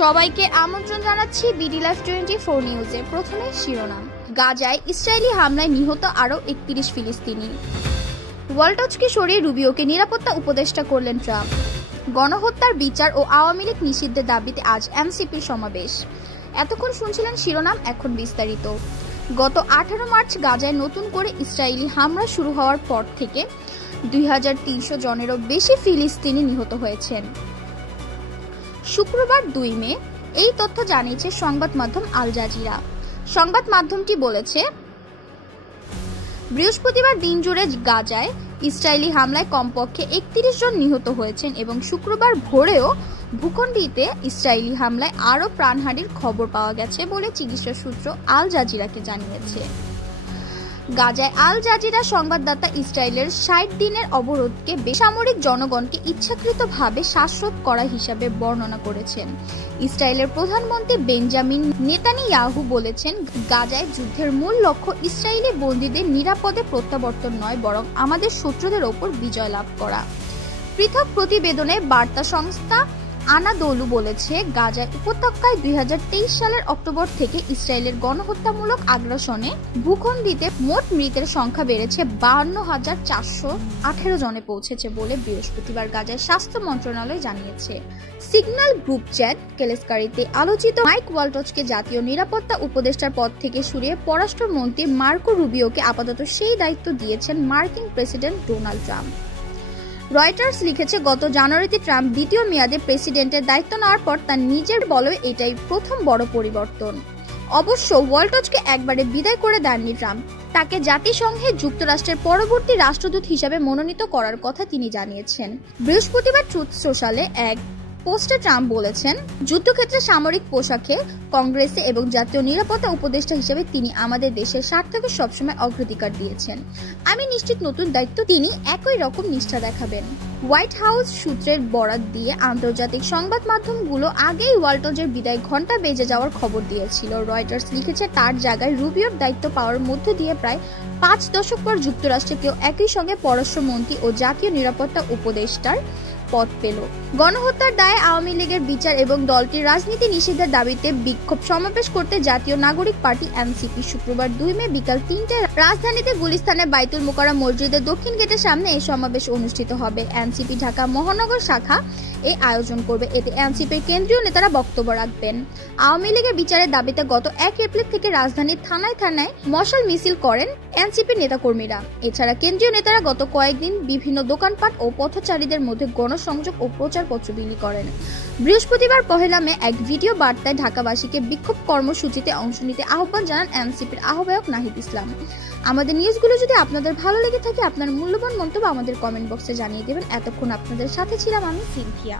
সবাইকে আমন্ত্রণ জানাচ্ছি বিডি লাইভ 24 নিউজে। প্রথমে শিরোনাম। গাজায় ইসরায়েলি হামলায় নিহত আরও 31 ফিলিস্তিনি। ওয়ালটজকে সরিয়ে রুবিওকে নিরাপত্তা উপদেষ্টা করলেন ট্রাম্প। গণহত্যার বিচার ও আওয়ামী লীগ নিষিদ্ধের দাবিতে আজ এনসিপির সমাবেশ। এতক্ষণ শুনছিলেন শিরোনাম, এখন বিস্তারিত। গত 18 মার্চ গাজায় নতুন করে ইসরায়েলি হামলা শুরু হওয়ার পর থেকে 2300 জনেরও বেশি ফিলিস্তিনি নিহত হয়েছেন। শুক্রবার 2 মে এই তথ্য জানিয়েছে সংবাদ মাধ্যম আল জাজিরা। সংবাদ মাধ্যমটি বলেছে, বৃহস্পতিবার দিনজুড়ে গাজায় ইসরায়েলি হামলায় কমপক্ষে 31 জন নিহত হয়েছেন এবং শুক্রবার ভোরেও ভূখণ্ডটিতে ইসরায়েলি হামলায় আরও প্রাণহানির খবর পাওয়া গেছে বলে চিকিৎসা সূত্র আল জাজিরাকে জানিয়েছে। গাজায় আল জাজিরা সংবাদদাতা ইসরায়েলের 60 দিনের অবরোধকে বেসামরিক জনগণকে ইচ্ছাকৃতভাবে শ্বাসরোধ করা হিসাবে বর্ণনা করেছেন। ইসরায়েলের প্রধানমন্ত্রী বেঞ্জামিন নেতানিয়াহু বলেছেন, গাজায় যুদ্ধের মূল লক্ষ্য ইসরায়েলি বন্দীদের নিরাপদে প্রত্যাবর্তন নয়, বরং আমাদের শত্রুদের ওপর বিজয় লাভ করা। পৃথক প্রতিবেদনে বার্তা সংস্থা আনাদোলু বলেছে, গাজায় উপত্যকায় 2023 সালের অক্টোবর থেকে ইসরায়েলের গণহত্যামূলক আগ্রাসনে ভূখণ্ডটিতে মোট মৃতের সংখ্যা বেড়েছে 52,418 জনে পৌঁছেছে বলে বৃহস্পতিবার গাজার স্বাস্থ্য মন্ত্রণালয় জানিয়েছে। সিগন্যাল গ্রুপ চ্যাট কেলেঙ্কারিতে আলোচিত মাইক ওয়ালটজকে জাতীয় নিরাপত্তা উপদেষ্টার পদ থেকে সরিয়ে পররাষ্ট্রমন্ত্রী মার্কো রুবিওকে আপাতত সেই দায়িত্ব দিয়েছেন মার্কিন প্রেসিডেন্ট ডোনাল্ড ট্রাম্প। রয়টার্স লিখেছে, গত জানুয়ারিতে ট্রাম্প দ্বিতীয় মেয়াদে প্রেসিডেন্টের দায়িত্ব নেওয়ার পর তার নিজের বলে এটাই প্রথম বড় পরিবর্তন। অবশ্য ওয়ালটজকে একবারে বিদায় করে দেননি ট্রাম্প। তাকে জাতিসংঘে যুক্তরাষ্ট্রের পরবর্তী রাষ্ট্রদূত হিসাবে মনোনীত করার কথা তিনি জানিয়েছেন। বৃহস্পতিবার ট্রুথ সোশ্যালে এক পোস্টে ট্রাম্প বলেছেন, যুদ্ধক্ষেত্রে সামরিক পোশাকে কংগ্রেসে এবং জাতীয় নিরাপত্তা উপদেষ্টা হিসেবে তিনি আমাদের দেশের স্বার্থকে সবসময় অগ্রাধিকার দিয়েছেন। আমি নিশ্চিত নতুন দায়িত্ব তিনি একই রকম নিষ্ঠা দেখাবেন। হোয়াইট হাউস সূত্রের বরাত দিয়ে আন্তর্জাতিক সংবাদ মাধ্যমগুলো আগেই ওয়ালটজের বিদায় ঘণ্টা বেজে যাওয়ার খবর দিয়েছিল। রয়টার্স লিখেছে, তার জায়গায় রুবিওর দায়িত্ব পাওয়ার মধ্য দিয়ে প্রায় 5 দশক পর যুক্তরাষ্ট্রে কেউ একই সঙ্গে পররাষ্ট্রমন্ত্রী ও জাতীয় নিরাপত্তা উপদেষ্টার পদ পেল। গণহত্যার দায়ে আওয়ামী লীগের বিচার এবং দলটির রাজনীতি নিষিদ্ধের দাবিতে বিক্ষোভ সমাবেশ করতে জাতীয় নাগরিক পার্টি এনসিপি শুক্রবার 2 মে বিকাল 3টায় রাজধানীতে গুলিস্তানে বাইতুল মোকাররম মসজিদের দক্ষিণ গেটের সামনে এই সমাবেশ অনুষ্ঠিত হবে। এনসিপি ঢাকা মহানগর শাখা এই আয়োজন করবে। এতে এনসিপির কেন্দ্রীয় নেতারা বক্তব্য রাখবেন। আওয়ামী লীগের বিচারের দাবিতে গত 1 এপ্রিল থেকে রাজধানীর থানায় থানায় মশাল মিছিল করেন এনসিপির নেতাকর্মীরা। এছাড়া কেন্দ্রীয় নেতারা গত কয়েকদিন বিভিন্ন দোকানপাট ও পথচারীদের মধ্যে গণসংযোগ ও প্রচারপত্র বিলি করেন। বৃহস্পতিবার 1 মে এক ভিডিও বার্তায় ঢাকাবাসীকে বিক্ষোভ কর্মসূচিতে অংশ নিতে আহ্বান জানান এনসিপির আহ্বায়ক নাহিদ ইসলাম। আমাদের নিউজগুলো যদি আপনাদের ভালো লেগে থাকে, আপনার মূল্যবান মন্তব্য আমাদের কমেন্ট বক্সে জানিয়ে দেবেন। এতক্ষণ আপনাদের সাথে ছিলাম আমি সিনথিয়া।